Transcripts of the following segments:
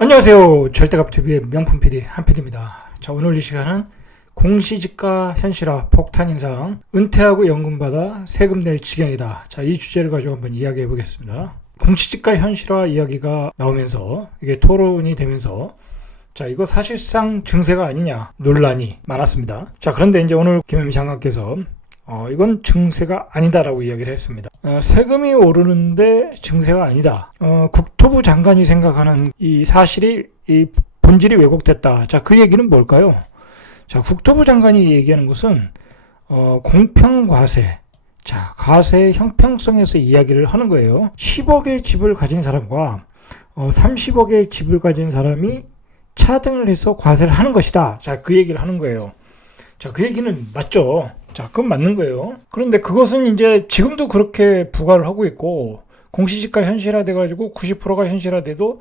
안녕하세요. 절대값TV의 명품 PD 한PD입니다. 자, 오늘 이 시간은 공시지가 현실화 폭탄 인상, 은퇴하고 연금 받아 세금 낼 지경이다. 자, 이 주제를 가지고 한번 이야기해 보겠습니다. 공시지가 현실화 이야기가 나오면서 이게 토론이 되면서 자, 이거 사실상 증세가 아니냐 논란이 많았습니다. 자, 그런데 이제 오늘 김현미 장관께서 이건 증세가 아니다라고 이야기를 했습니다. 세금이 오르는데 증세가 아니다. 국토부 장관이 생각하는 이 사실이 이 본질이 왜곡됐다. 자, 그 얘기는 뭘까요? 자, 국토부 장관이 얘기하는 것은 공평과세. 자, 과세의 형평성에서 이야기를 하는 거예요. 10억의 집을 가진 사람과 30억의 집을 가진 사람이 차등을 해서 과세를 하는 것이다. 자, 그 얘기를 하는 거예요. 자, 그 얘기는 맞죠. 자, 그건 맞는 거예요. 그런데 그것은 이제 지금도 그렇게 부과를 하고 있고, 공시지가 현실화돼가지고 90%가 현실화돼도,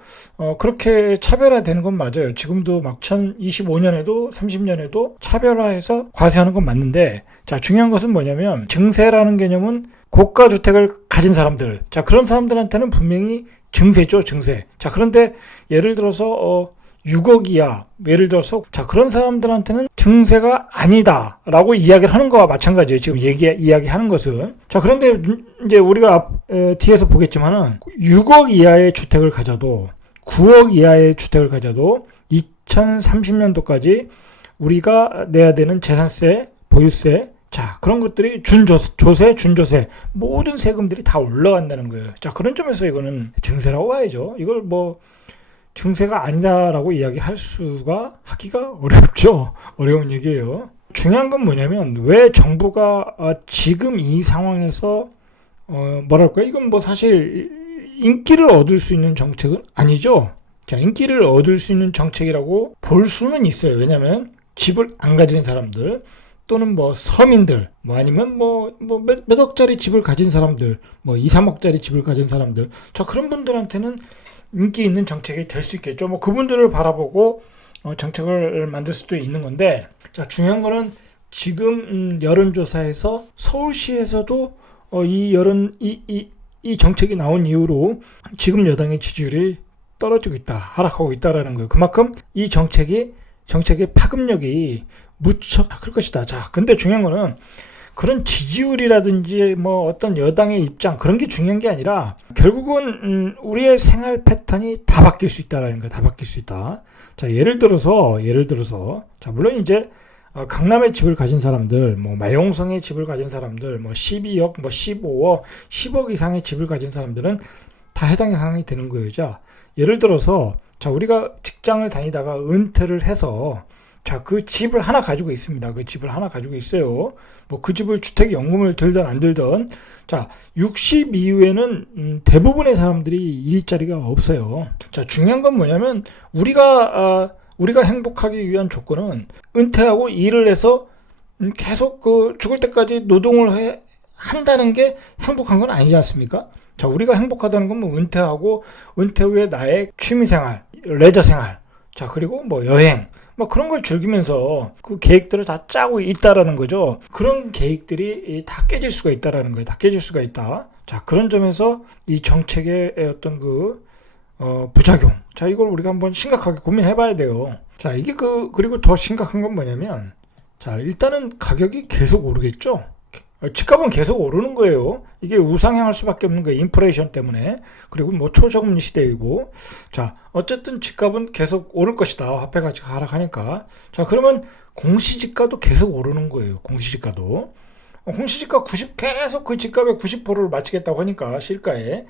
그렇게 차별화되는 건 맞아요. 지금도 막 2025년에도 30년에도 차별화해서 과세하는 건 맞는데, 자, 중요한 것은 뭐냐면, 증세라는 개념은 고가주택을 가진 사람들. 자, 그런 사람들한테는 분명히 증세죠, 증세. 자, 그런데 예를 들어서, 6억 이하, 예를 들어서, 자, 그런 사람들한테는 증세가 아니다, 라고 이야기를 하는 거와 마찬가지예요. 지금 이야기하는 것은. 자, 그런데 이제 우리가 뒤에서 보겠지만은, 6억 이하의 주택을 가져도, 9억 이하의 주택을 가져도, 2030년도까지 우리가 내야 되는 재산세, 보유세, 자, 그런 것들이 준조세, 모든 세금들이 다 올라간다는 거예요. 자, 그런 점에서 이거는 증세라고 봐야죠. 이걸 증세가 아니다라고 하기가 어렵죠. 어려운 얘기예요. 중요한 건 뭐냐면 왜 정부가 지금 이 상황에서 이건 사실 인기를 얻을 수 있는 정책은 아니죠. 자, 인기를 얻을 수 있는 정책이라고 볼 수는 있어요. 왜냐하면 집을 안 가진 사람들 또는 서민들 아니면 몇 억짜리 집을 가진 사람들 2, 3억짜리 집을 가진 사람들 자, 그런 분들한테는 인기 있는 정책이 될 수 있겠죠. 그분들을 바라보고 정책을 만들 수도 있는 건데, 자, 중요한 거는 지금 여론조사에서 서울시에서도 이 정책이 나온 이후로 지금 여당의 지지율이 떨어지고 있다, 하락하고 있다라는 거예요. 그만큼 이 정책의 파급력이 무척 클 것이다. 자, 근데 중요한 거는 그런 지지율이라든지 어떤 여당의 입장 그런 게 중요한 게 아니라 결국은 우리의 생활 패턴이 다 바뀔 수 있다라는 거예요. 다 바뀔 수 있다. 자, 예를 들어서 자, 물론 이제 강남에 집을 가진 사람들, 마용성에 집을 가진 사람들, 12억, 15억, 10억 이상의 집을 가진 사람들은 다 해당의 상황이 되는 거예요. 자, 예를 들어서 자, 우리가 직장을 다니다가 은퇴를 해서 자, 그 집을 하나 가지고 있습니다. 그 집을 하나 가지고 있어요. 그 집을 주택연금을 들든 안 들든. 자, 60 이후에는 대부분의 사람들이 일자리가 없어요. 자, 중요한 건 뭐냐면 우리가 행복하기 위한 조건은 은퇴하고 일을 해서 계속 죽을 때까지 노동을 한다는 게 행복한 건 아니지 않습니까? 자, 우리가 행복하다는 건 은퇴하고 은퇴 후에 나의 취미생활, 레저생활, 자, 그리고 여행, 그런 걸 즐기면서 그 계획들을 다 짜고 있다라는 거죠. 그런 계획들이 다 깨질 수가 있다라는 거예요. 다 깨질 수가 있다. 자, 그런 점에서 이 정책의 어떤 부작용. 자, 이걸 우리가 한번 심각하게 고민해 봐야 돼요. 자, 이게 그리고 더 심각한 건 뭐냐면, 자, 일단은 가격이 계속 오르겠죠. 집값은 계속 오르는 거예요. 이게 우상향할 수밖에 없는 거예요. 인플레이션 때문에. 그리고 초저금리 시대이고. 자, 어쨌든 집값은 계속 오를 것이다. 화폐 가치가 하락하니까. 자, 그러면 공시지가도 계속 오르는 거예요. 공시지가도. 공시지가 계속 그 집값의 90%를 맞추겠다고 하니까, 시가에.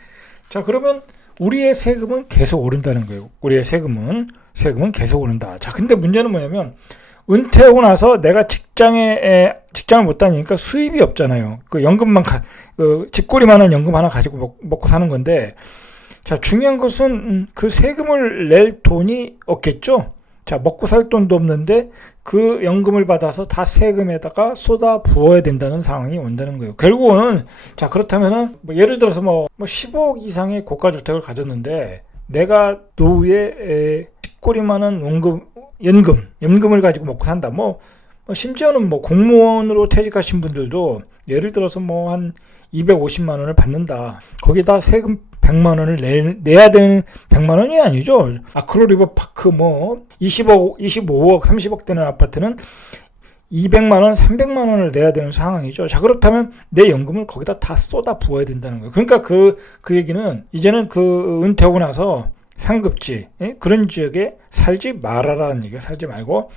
자, 그러면 우리의 세금은 계속 오른다는 거예요. 우리의 세금은 계속 오른다. 자, 근데 문제는 뭐냐면, 은퇴하고 나서 내가 직장을 못 다니니까 수입이 없잖아요. 연금만 집꼬리만한 연금 하나 가지고 먹고 사는 건데, 자, 중요한 것은 그 세금을 낼 돈이 없겠죠. 자, 먹고 살 돈도 없는데 그 연금을 받아서 다 세금에다가 쏟아 부어야 된다는 상황이 온다는 거예요. 결국은 자, 그렇다면은 예를 들어서 15억 이상의 고가주택을 가졌는데 내가 노후에 집꼬리만한 연금을 가지고 먹고 산다. 심지어는 공무원으로 퇴직하신 분들도 예를 들어서 한 250만 원을 받는다. 거기다 세금 100만 원을 내야 되는 100만 원이 아니죠. 아크로리버 파크 25억, 30억 되는 아파트는 200만 원, 300만 원을 내야 되는 상황이죠. 자, 그렇다면 내 연금을 거기다 다 쏟아 부어야 된다는 거예요. 그러니까 그 얘기는 이제는 은퇴하고 나서 상급지, 그런 지역에 살지 말아라는 얘기예요. 살지 말고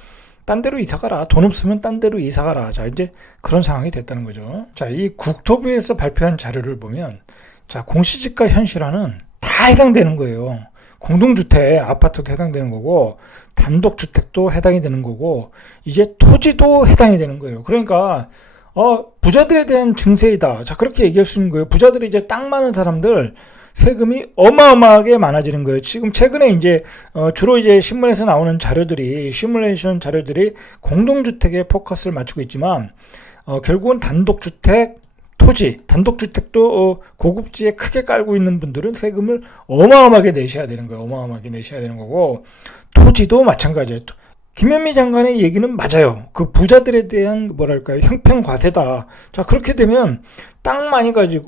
딴 데로 이사 가라. 돈 없으면 딴 데로 이사 가라. 자, 이제 그런 상황이 됐다는 거죠. 자, 이 국토부에서 발표한 자료를 보면, 자, 공시지가 현실화는 다 해당되는 거예요. 공동주택, 아파트도 해당되는 거고, 단독주택도 해당이 되는 거고, 이제 토지도 해당이 되는 거예요. 그러니까, 부자들에 대한 증세이다. 자, 그렇게 얘기할 수 있는 거예요. 부자들이 이제 땅 많은 사람들, 세금이 어마어마하게 많아지는 거예요. 지금 최근에 이제 주로 이제 신문에서 나오는 자료들이 시뮬레이션 자료들이 공동주택에 포커스를 맞추고 있지만 결국은 단독주택, 토지, 단독주택도 고급지에 크게 깔고 있는 분들은 세금을 어마어마하게 내셔야 되는 거예요. 어마어마하게 내셔야 되는 거고 토지도 마찬가지예요. 김현미 장관의 얘기는 맞아요. 그 부자들에 대한 형평과세다. 자, 그렇게 되면 땅 많이 가진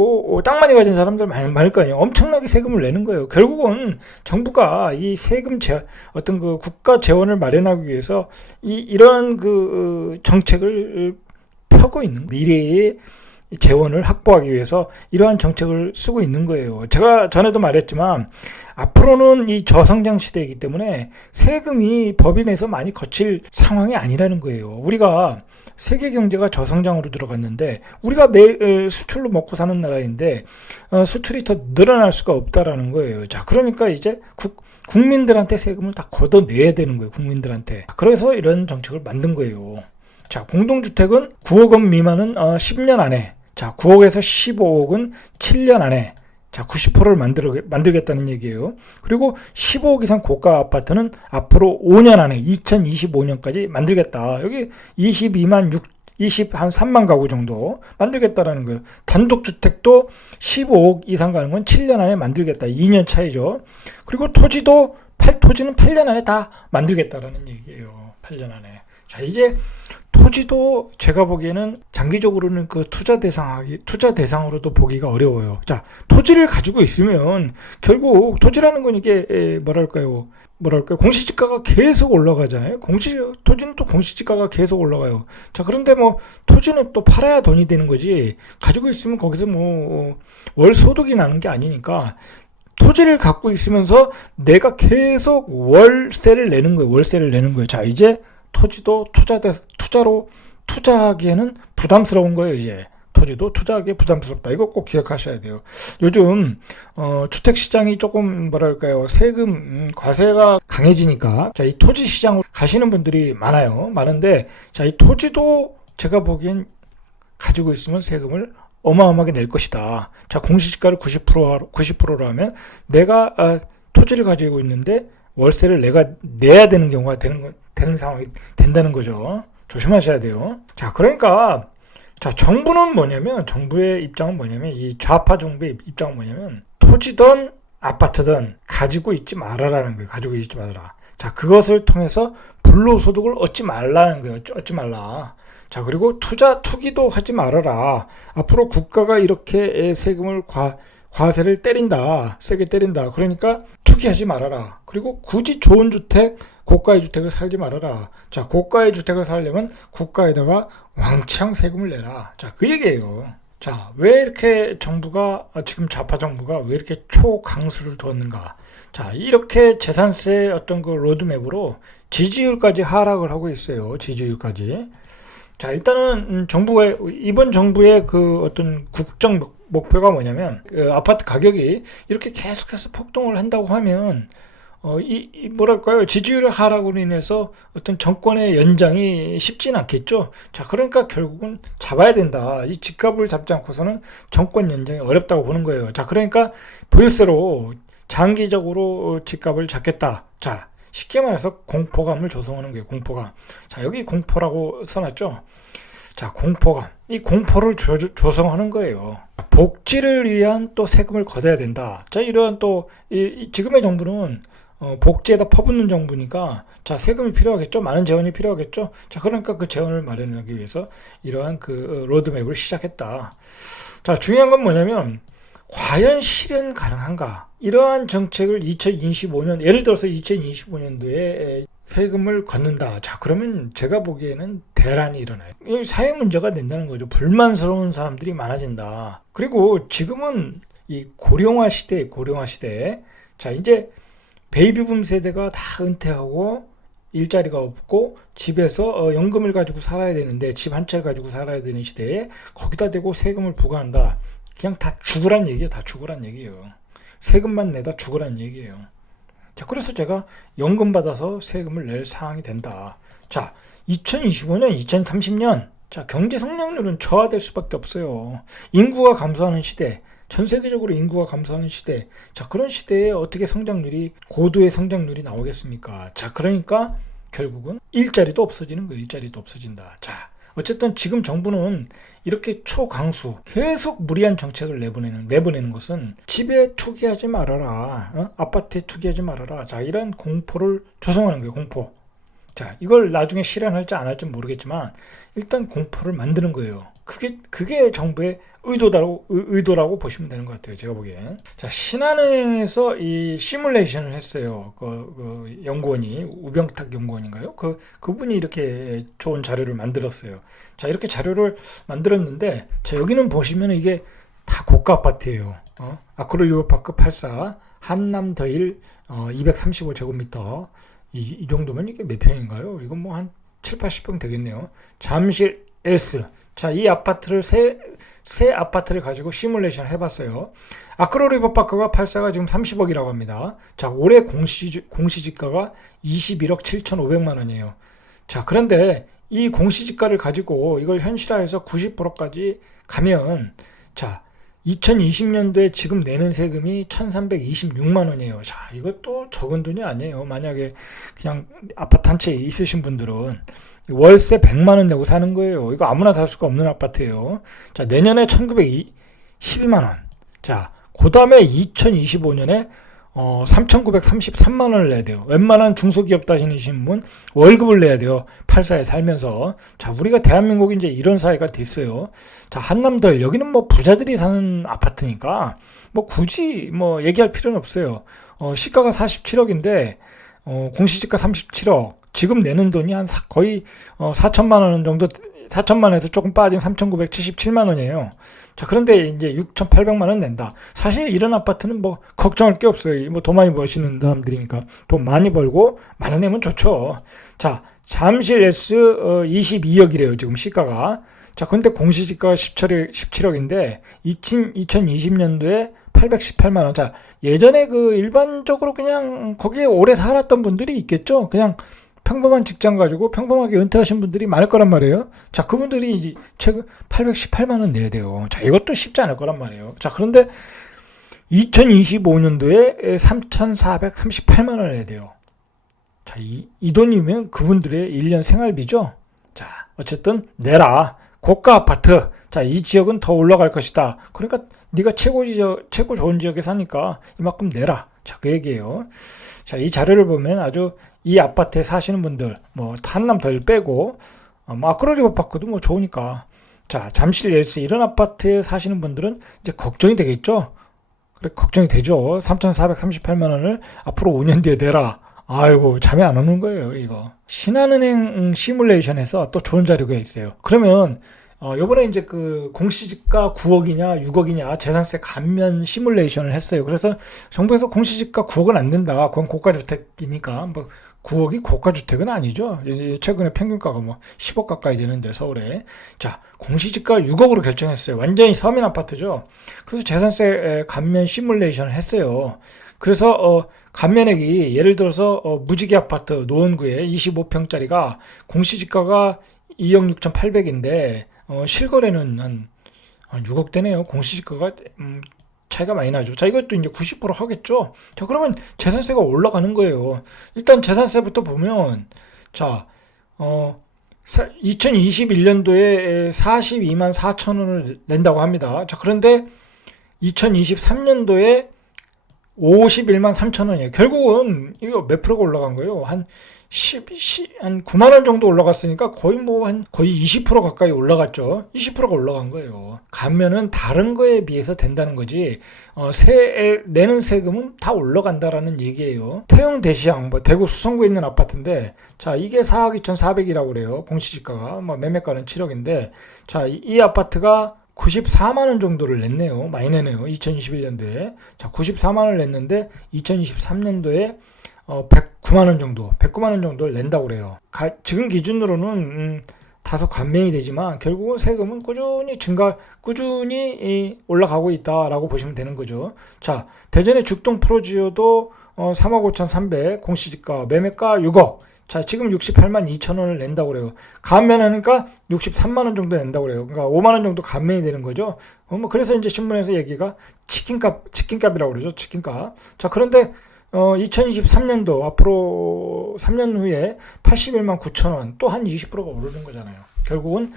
사람들 많을 거 아니에요. 엄청나게 세금을 내는 거예요. 결국은 정부가 이 세금 어떤 그 국가 재원을 마련하기 위해서 이런 정책을 펴고 있는 미래의 재원을 확보하기 위해서 이러한 정책을 쓰고 있는 거예요. 제가 전에도 말했지만 앞으로는 이 저성장 시대이기 때문에 세금이 법인에서 많이 거칠 상황이 아니라는 거예요. 우리가 세계 경제가 저성장으로 들어갔는데 우리가 매일 수출로 먹고 사는 나라인데 수출이 더 늘어날 수가 없다라는 거예요. 자, 그러니까 이제 국민들한테 세금을 다 걷어내야 되는 거예요. 국민들한테. 그래서 이런 정책을 만든 거예요. 자, 공동주택은 9억 원 미만은 10년 안에, 자, 9억에서 15억은 7년 안에, 자, 90%를 만들겠다는 얘기예요. 그리고 15억 이상 고가 아파트는 앞으로 5년 안에 2025년까지 만들겠다. 여기 3만 가구 정도 만들겠다라는 거예요. 단독주택도 15억 이상 가는 건 7년 안에 만들겠다. 2년 차이죠. 그리고 토지는 8년 안에 다 만들겠다라는 얘기예요. 8년 안에. 자, 이제 토지도 제가 보기에는 장기적으로는 그 투자 대상으로도 보기가 어려워요. 자, 토지를 가지고 있으면 결국 토지라는 건 이게 뭐랄까요? 공시지가가 계속 올라가잖아요. 토지는 또 공시지가가 계속 올라가요. 자, 그런데 토지는 또 팔아야 돈이 되는 거지. 가지고 있으면 거기서 월 소득이 나는 게 아니니까 토지를 갖고 있으면서 내가 계속 월세를 내는 거예요. 자, 이제 토지도 투자하기에는 부담스러운 거예요. 이제 토지도 투자하기에 부담스럽다. 이거 꼭 기억하셔야 돼요. 요즘 주택 시장이 조금 세금 과세가 강해지니까 자, 이 토지 시장으로 가시는 분들이 많은데 자, 이 토지도 제가 보기엔 가지고 있으면 세금을 어마어마하게 낼 것이다. 자, 공시지가를 90%로 하면 내가 토지를 가지고 있는데 월세를 내가 내야 되는 경우가 되는 상황이 된다는 거죠. 조심하셔야 돼요. 자, 그러니까 정부의 입장은 뭐냐면 이 좌파 정부의 입장은 뭐냐면 토지든 아파트든 가지고 있지 말아라는 거예요. 가지고 있지 말아라. 자, 그것을 통해서 불로소득을 얻지 말라는 거예요. 얻지 말라. 자, 그리고 투기도 하지 말아라. 앞으로 국가가 이렇게 세금을 과세를 세게 때린다. 그러니까 투기하지 말아라. 그리고 굳이 좋은 주택, 고가의 주택을 살지 말아라. 자, 고가의 주택을 살려면 국가에다가 왕창 세금을 내라. 자, 그 얘기예요. 자, 왜 이렇게 지금 좌파 정부가 왜 이렇게 초강수를 두었는가? 자, 이렇게 재산세 어떤 로드맵으로 지지율까지 하락을 하고 있어요. 지지율까지. 자, 일단은 이번 정부의 어떤 국정 목표가 뭐냐면 아파트 가격이 이렇게 계속해서 폭등을 한다고 하면 지지율의 하락으로 인해서 어떤 정권의 연장이 쉽진 않겠죠. 자, 그러니까 결국은 잡아야 된다. 이 집값을 잡지 않고서는 정권 연장이 어렵다고 보는 거예요. 자, 그러니까 보유세로 장기적으로 집값을 잡겠다. 자, 쉽게 말해서 공포감을 조성하는 거예요. 공포감. 자, 여기 공포라고 써놨죠. 자, 공포감. 이 공포를 조성하는 거예요. 복지를 위한 또 세금을 걷어야 된다. 자, 이러한 지금의 정부는 복지에다 퍼붓는 정부니까 자, 세금이 필요하겠죠. 많은 재원이 필요하겠죠. 자, 그러니까 그 재원을 마련하기 위해서 이러한 로드맵을 시작했다. 자, 중요한 건 뭐냐면 과연 실현 가능한가? 이러한 정책을 2025년, 예를 들어서 2025년도에 세금을 걷는다. 자, 그러면 제가 보기에는 대란이 일어나요. 사회 문제가 된다는 거죠. 불만스러운 사람들이 많아진다. 그리고 지금은 이 고령화 시대. 자, 이제 베이비붐 세대가 다 은퇴하고 일자리가 없고 집에서 연금을 가지고 살아야 되는데 집 한 채를 가지고 살아야 되는 시대에 거기다 대고 세금을 부과한다. 그냥 다 죽으란 얘기예요. 다 죽으란 얘기예요. 세금만 내다 죽으란 얘기예요. 자, 그래서 제가 연금 받아서 세금을 낼 상황이 된다. 자, 2025년, 2030년, 자, 경제 성장률은 저하될 수밖에 없어요. 인구가 감소하는 시대, 전 세계적으로 인구가 감소하는 시대. 자, 그런 시대에 어떻게 고도의 성장률이 나오겠습니까? 자, 그러니까 결국은 일자리도 없어지는 거예요. 일자리도 없어진다. 자, 어쨌든 지금 정부는 이렇게 초강수 계속 무리한 정책을 내보내는 것은 집에 투기하지 말아라, 아파트에 투기하지 말아라. 자, 이런 공포를 조성하는 거예요. 공포. 자, 이걸 나중에 실현할지 안 할지 모르겠지만 일단 공포를 만드는 거예요. 그게 정부의 의도라고 보시면 되는 것 같아요. 제가 보기엔. 자, 신한은행에서 이 시뮬레이션을 했어요. 그 연구원이, 우병탁 연구원인가요? 그분이 이렇게 좋은 자료를 만들었어요. 자, 이렇게 자료를 만들었는데, 자, 여기는 보시면 이게 다 고가 아파트예요. 아크로 리버파크 84, 한남더일 235제곱미터. 이 정도면 이게 몇 평인가요? 이건 뭐 한 7, 80평 되겠네요. 잠실 S. 자, 이 아파트를 새 아파트를 가지고 시뮬레이션 해봤어요. 아크로 리버파크가 84가 지금 30억이라고 합니다. 자, 올해 공시지가가 21억 7,500만 원이에요. 자, 그런데 이 공시지가를 가지고 이걸 현실화해서 90%까지 가면, 자, 2020년도에 지금 내는 세금이 1,326만 원이에요. 자, 이것도 적은 돈이 아니에요. 만약에 그냥 아파트 한 채 있으신 분들은 월세 100만 원 내고 사는 거예요. 이거 아무나 살 수가 없는 아파트예요. 자, 내년에 1,912만 원. 자, 그 다음에 2025년에 3,933만 원을 내야 돼요. 웬만한 중소기업 다니시는 분 월급을 내야 돼요. 84에 살면서. 자, 우리가 대한민국이 이제 이런 사회가 됐어요. 자, 한남들 여기는 뭐 부자들이 사는 아파트니까 뭐 굳이 뭐 얘기할 필요는 없어요. 시가가 47억인데 공시지가 37억. 지금 내는 돈이 한 거의 4천만 원 정도, 4천만 원에서 조금 빠진 3,977만 원이에요. 자, 그런데 이제 6,800만 원 낸다. 사실 이런 아파트는 뭐 걱정할 게 없어요. 뭐 돈 많이 버시는 사람들이니까. 돈 많이 벌고 많이 내면 좋죠. 자, 잠실 S 22억이래요. 지금 시가가. 자, 근데 공시지가가 17억인데 2020년도에 818만 원. 자, 예전에 일반적으로 그냥 거기에 오래 살았던 분들이 있겠죠. 그냥 평범한 직장 가지고 평범하게 은퇴하신 분들이 많을 거란 말이에요. 자, 그분들이 이제 최근 818만 원 내야 돼요. 자, 이것도 쉽지 않을 거란 말이에요. 자, 그런데 2025년도에 3,438만 원을 내야 돼요. 자, 이 돈이면 그분들의 1년 생활비죠. 자, 어쨌든 내라. 고가 아파트. 자, 이 지역은 더 올라갈 것이다. 그러니까 네가 최고 좋은 지역에 사니까 이만큼 내라. 자, 그 얘기예요. 자, 이 자료를 보면 아주 이 아파트에 사시는 분들, 뭐 한남 덜 빼고 아크로 리버파크도 뭐 좋으니까. 자, 잠실 LC 이런 아파트에 사시는 분들은 이제 걱정이 되겠죠. 그래, 걱정이 되죠. 3,438만 원을 앞으로 5년 뒤에 내라. 아이고, 잠이 안 오는 거예요, 이거. 신한은행 시뮬레이션에서 또 좋은 자료가 있어요. 그러면 요번에 이제 공시지가 9억이냐 6억이냐 재산세 감면 시뮬레이션을 했어요. 그래서 정부에서 공시지가 9억은 안 된다. 그건 고가주택이니까. 뭐 9억이 고가주택은 아니죠. 최근에 평균가가 뭐 10억 가까이 되는데 서울에. 자, 공시지가 6억으로 결정했어요. 완전히 서민 아파트죠. 그래서 재산세 감면 시뮬레이션을 했어요. 그래서 감면액이 예를 들어서 무지개 아파트 노원구에 25평짜리가 공시지가가 2억 6,800인데 실거래는 한 6억 되네요. 공시지가가 차이가 많이 나죠. 자, 이것도 이제 90% 하겠죠. 자, 그러면 재산세가 올라가는 거예요. 일단 재산세부터 보면, 자, 2021년도에 42만 4천 원을 낸다고 합니다. 자, 그런데 2023년도에 51만 3천 원이에요. 결국은 이거 몇 프로가 올라간 거예요? 한 9만 원 정도 올라갔으니까 거의 거의 20% 가까이 올라갔죠. 20%가 올라간 거예요. 가면은 다른 거에 비해서 된다는 거지. 내는 세금은 다 올라간다라는 얘기예요. 태영 대시양, 대구 수성구에 있는 아파트인데, 자, 이게 4억 2,400이라고 그래요. 공시지가가. 매매가는 7억인데, 자, 이 아파트가 94만 원 정도를 냈네요. 많이 내네요. 2021년도에. 자, 94만 원을 냈는데 2023년도에 109만 원 정도, 109만 원 정도를 낸다고 그래요. 지금 기준으로는 다소 감면이 되지만 결국은 세금은 꾸준히 올라가고 있다라고 보시면 되는 거죠. 자, 대전의 죽동 프로지오도 3억 5,300 공시지가, 매매가 6억. 자, 지금 68만 2천 원을 낸다고 그래요. 감면하니까 63만 원 정도 낸다고 그래요. 그러니까 5만 원 정도 감면이 되는 거죠. 그래서 이제 신문에서 얘기가 치킨값이라고 그러죠. 치킨값. 자, 그런데 2023년도 앞으로 3년 후에 81만 9천 원, 또 한 20%가 오르는 거잖아요. 결국은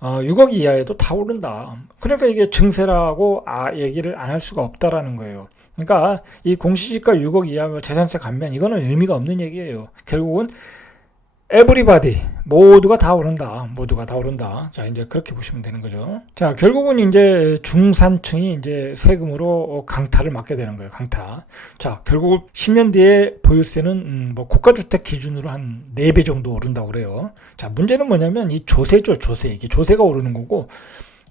6억 이하에도 다 오른다. 그러니까 이게 증세라고 얘기를 안 할 수가 없다라는 거예요. 그러니까 이 공시지가 6억 이하 재산세 감면, 이거는 의미가 없는 얘기예요. 결국은 에브리바디, 모두가 다 오른다. 모두가 다 오른다. 자, 이제 그렇게 보시면 되는 거죠. 자, 결국은 이제 중산층이 이제 세금으로 강타를 맞게 되는 거예요. 강타. 자, 결국 10년 뒤에 보유세는 고가주택 기준으로 한 4배 정도 오른다고 그래요. 자, 문제는 뭐냐면 이 조세죠, 조세. 이게 조세가 오르는 거고,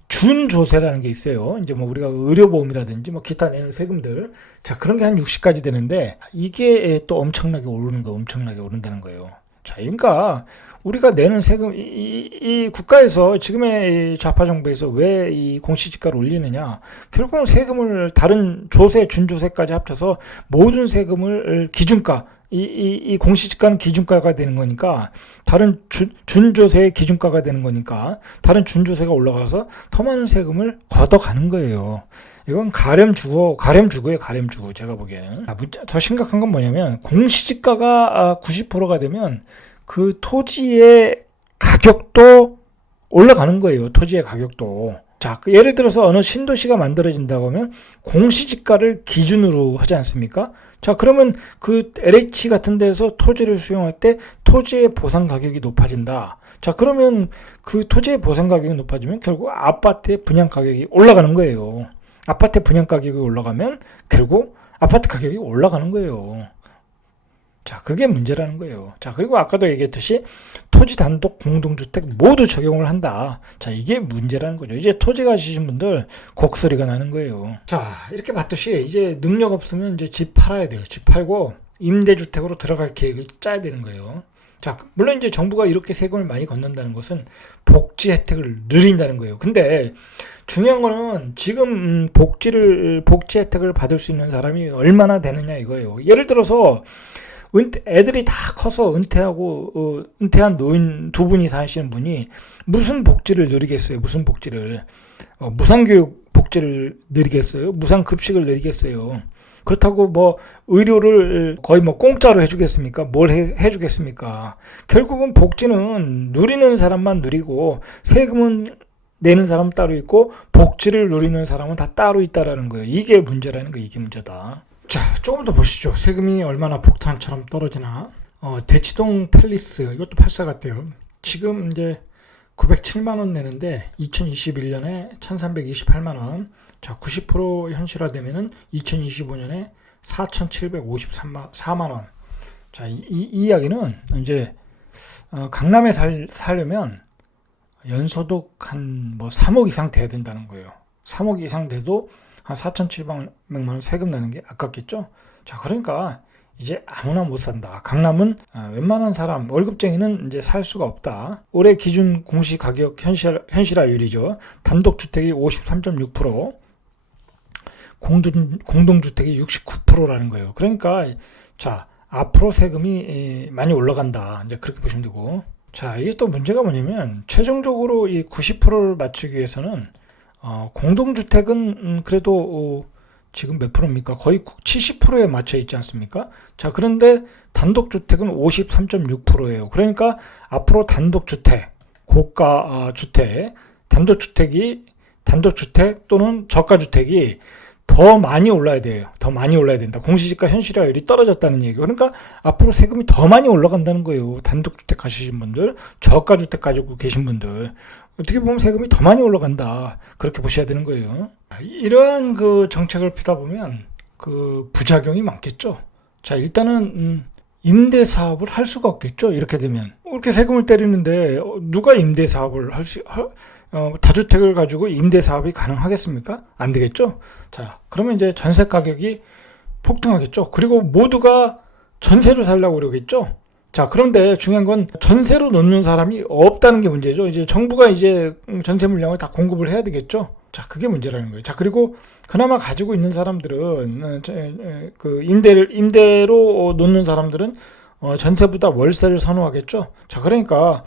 준조세라는 게 있어요. 이제 우리가 의료보험이라든지 기타 내는 세금들. 자, 그런 게 한 60까지 되는데, 이게 또 엄청나게 오르는 거, 엄청나게 오른다는 거예요. 자, 그러니까 우리가 내는 세금, 이 국가에서, 지금의 좌파 정부에서 왜 이 공시지가를 올리느냐? 결국은 세금을 다른 조세, 준조세까지 합쳐서 모든 세금을 기준가, 이 공시지가는 기준가가 되는 거니까, 다른 준조세의 기준가가 되는 거니까, 다른 준조세가 올라가서 더 많은 세금을 걷어가는 거예요. 이건 가렴주고예요, 가렴주고. 제가 보기에는. 더 심각한 건 뭐냐면, 공시지가가 90%가 되면 그 토지의 가격도 올라가는 거예요. 토지의 가격도. 자, 예를 들어서 어느 신도시가 만들어진다고 하면 공시지가를 기준으로 하지 않습니까? 자, 그러면 그 LH 같은 데서 토지를 수용할 때 토지의 보상 가격이 높아진다. 자, 그러면 그 토지의 보상 가격이 높아지면 결국 아파트의 분양 가격이 올라가는 거예요. 아파트 분양 가격이 올라가면 결국 아파트 가격이 올라가는 거예요. 자, 그게 문제라는 거예요. 자, 그리고 아까도 얘기했듯이 토지 단독 공동주택 모두 적용을 한다. 자, 이게 문제라는 거죠. 이제 토지 가지신 분들 곡소리가 나는 거예요. 자, 이렇게 봤듯이 이제 능력 없으면 이제 집 팔아야 돼요. 집 팔고 임대주택으로 들어갈 계획을 짜야 되는 거예요. 자, 물론 이제 정부가 이렇게 세금을 많이 걷는다는 것은 복지 혜택을 늘린다는 거예요. 근데 중요한 거는 지금 복지 혜택을 받을 수 있는 사람이 얼마나 되느냐 이거예요. 예를 들어서 애들이 다 커서 은퇴한 노인 두 분이 사시는 분이 무슨 복지를 누리겠어요? 무슨 복지를? 무상교육 복지를 누리겠어요? 무상급식을 누리겠어요? 그렇다고 의료를 거의 공짜로 해주겠습니까? 뭘 해주겠습니까? 결국은 복지는 누리는 사람만 누리고 세금은 내는 사람 따로 있고 복지를 누리는 사람은 다 따로 있다라는 거예요. 이게 문제라는 거예요. 이게 문제다. 자, 조금 더 보시죠. 세금이 얼마나 폭탄처럼 떨어지나. 대치동 팰리스, 이것도 8사 같아요. 지금 이제 907만 원 내는데 2021년에 1328만 원. 자, 90% 현실화되면은 2025년에 4754만 원. 자, 이 이야기는 이제 강남에 살려면 연소득 한 3억 이상 돼야 된다는 거예요. 3억 이상 돼도 한 4,700만 원 세금 내는 게 아깝겠죠? 자, 그러니까 이제 아무나 못 산다. 강남은 웬만한 사람, 월급쟁이는 이제 살 수가 없다. 올해 기준 공시 가격 현실화율이죠. 단독주택이 53.6%, 공동주택이 69%라는 거예요. 그러니까 자, 앞으로 세금이 많이 올라간다. 이제 그렇게 보시면 되고. 자, 이게 또 문제가 뭐냐면 최종적으로 이 90%를 맞추기 위해서는 공동주택은 그래도 지금 몇 프로입니까? 거의 70%에 맞춰 있지 않습니까? 자, 그런데 단독주택은 53.6%예요. 그러니까 앞으로 단독주택, 고가 주택, 단독주택 또는 저가주택이 더 많이 올라야 돼요. 더 많이 올라야 된다. 공시지가 현실화율이 떨어졌다는 얘기고. 그러니까 앞으로 세금이 더 많이 올라간다는 거예요. 단독주택 가시신 분들, 저가주택 가지고 계신 분들. 어떻게 보면 세금이 더 많이 올라간다. 그렇게 보셔야 되는 거예요. 이러한 그 정책을 피다 보면 그 부작용이 많겠죠. 자, 일단은 임대 사업을 할 수가 없겠죠. 이렇게 되면 이렇게 세금을 때리는데 누가 임대 사업을 다주택을 가지고 임대 사업이 가능하겠습니까? 안 되겠죠. 자, 그러면 이제 전세 가격이 폭등하겠죠. 그리고 모두가 전세로 살려고 그러겠죠. 자, 그런데 중요한 건 전세로 놓는 사람이 없다는 게 문제죠. 이제 정부가 이제 전세 물량을 다 공급을 해야 되겠죠. 자, 그게 문제라는 거예요. 자, 그리고 그나마 가지고 있는 사람들은 그 임대로 놓는 사람들은 전세보다 월세를 선호하겠죠. 자, 그러니까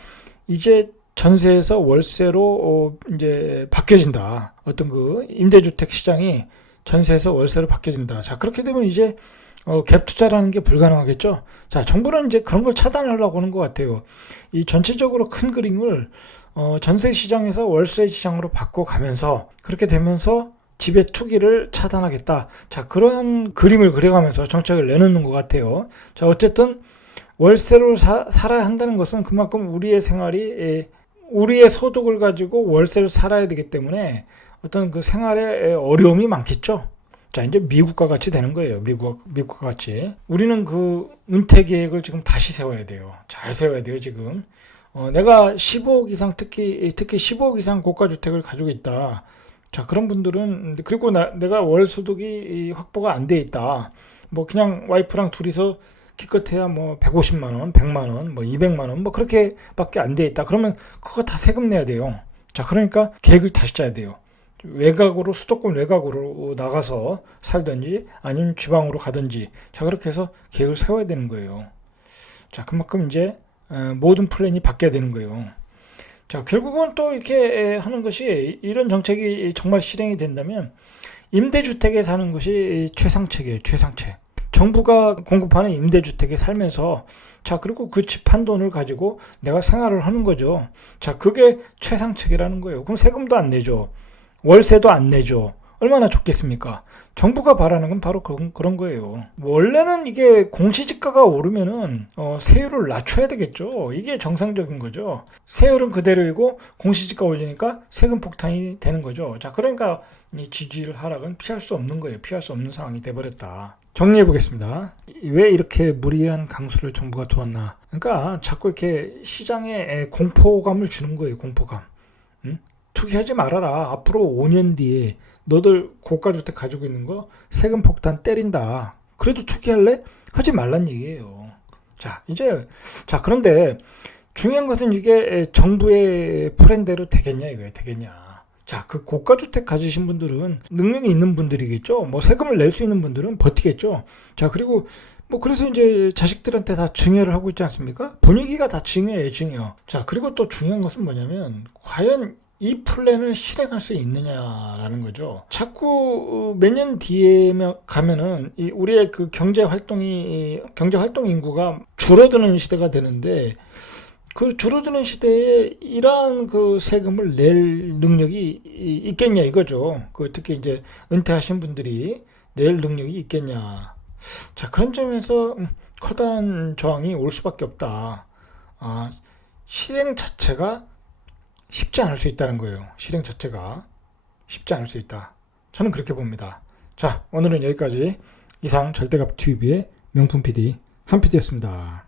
이제 전세에서 월세로 이제 바뀌어진다. 어떤 그 임대주택 시장이 전세에서 월세로 바뀌어진다. 자, 그렇게 되면 이제 갭 투자라는 게 불가능하겠죠. 자, 정부는 이제 그런 걸 차단하려고 하는 것 같아요. 이 전체적으로 큰 그림을 전세 시장에서 월세 시장으로 바꿔가면서 그렇게 되면서 집의 투기를 차단하겠다. 자, 그러한 그림을 그려가면서 정책을 내놓는 것 같아요. 자, 어쨌든 월세로 살아야 한다는 것은 그만큼 우리의 생활이 우리의 소득을 가지고 월세를 살아야 되기 때문에 어떤 그 생활에 어려움이 많겠죠. 자, 이제 미국과 같이 되는 거예요. 미국과 같이. 우리는 그 은퇴 계획을 지금 다시 세워야 돼요. 잘 세워야 돼요, 지금. 내가 15억 이상, 특히 15억 이상 고가주택을 가지고 있다. 자, 그런 분들은, 그리고 내가 월 소득이 확보가 안 돼 있다. 뭐, 그냥 와이프랑 둘이서 기껏해야 뭐, 150만원, 100만원, 뭐, 200만원, 뭐, 그렇게밖에 안 돼 있다. 그러면 그거 다 세금 내야 돼요. 자, 그러니까 계획을 다시 짜야 돼요. 외곽으로, 수도권 외곽으로 나가서 살든지 아니면 지방으로 가든지. 자, 그렇게 해서 계획을 세워야 되는 거예요. 자, 그만큼 이제 모든 플랜이 바뀌어야 되는 거예요. 자, 결국은 또 이렇게 하는 것이 이런 정책이 정말 실행이 된다면 임대주택에 사는 것이 최상책이에요. 최상책. 정부가 공급하는 임대주택에 살면서 자, 그리고 그 집 한 돈을 가지고 내가 생활을 하는 거죠. 자, 그게 최상책이라는 거예요. 그럼 세금도 안 내죠. 월세도 안 내죠. 얼마나 좋겠습니까? 정부가 바라는 건 바로 그런 거예요. 원래는 이게 공시지가가 오르면은 세율을 낮춰야 되겠죠. 이게 정상적인 거죠. 세율은 그대로이고 공시지가 올리니까 세금 폭탄이 되는 거죠. 자, 그러니까 이 지지율 하락은 피할 수 없는 거예요. 피할 수 없는 상황이 돼버렸다. 정리해 보겠습니다. 왜 이렇게 무리한 강수를 정부가 두었나? 그러니까 자꾸 이렇게 시장에 공포감을 주는 거예요. 공포감. 투기하지 말아라. 앞으로 5년 뒤에 너들 고가주택 가지고 있는 거 세금 폭탄 때린다. 그래도 투기할래? 하지 말란 얘기예요. 자, 그런데 중요한 것은 이게 정부의 플랜대로 되겠냐 이거예요. 되겠냐. 자, 그 고가주택 가지신 분들은 능력이 있는 분들이겠죠. 뭐 세금을 낼 수 있는 분들은 버티겠죠. 자, 그리고 뭐 그래서 이제 자식들한테 다 증여를 하고 있지 않습니까? 분위기가 다 증여예요, 증여. 자, 그리고 또 중요한 것은 뭐냐면 과연 이 플랜을 실행할 수 있느냐라는 거죠. 자꾸 몇 년 뒤에 가면은 우리의 그 경제 활동 인구가 줄어드는 시대가 되는데 그 줄어드는 시대에 이러한 그 세금을 낼 능력이 있겠냐 이거죠. 그 특히 이제 은퇴하신 분들이 낼 능력이 있겠냐. 자, 그런 점에서 커다란 저항이 올 수밖에 없다. 실행 자체가 쉽지 않을 수 있다는 거예요. 실행 자체가 쉽지 않을 수 있다. 저는 그렇게 봅니다. 자, 오늘은 여기까지. 이상 절대값 TV의 명품 PD 한 PD였습니다.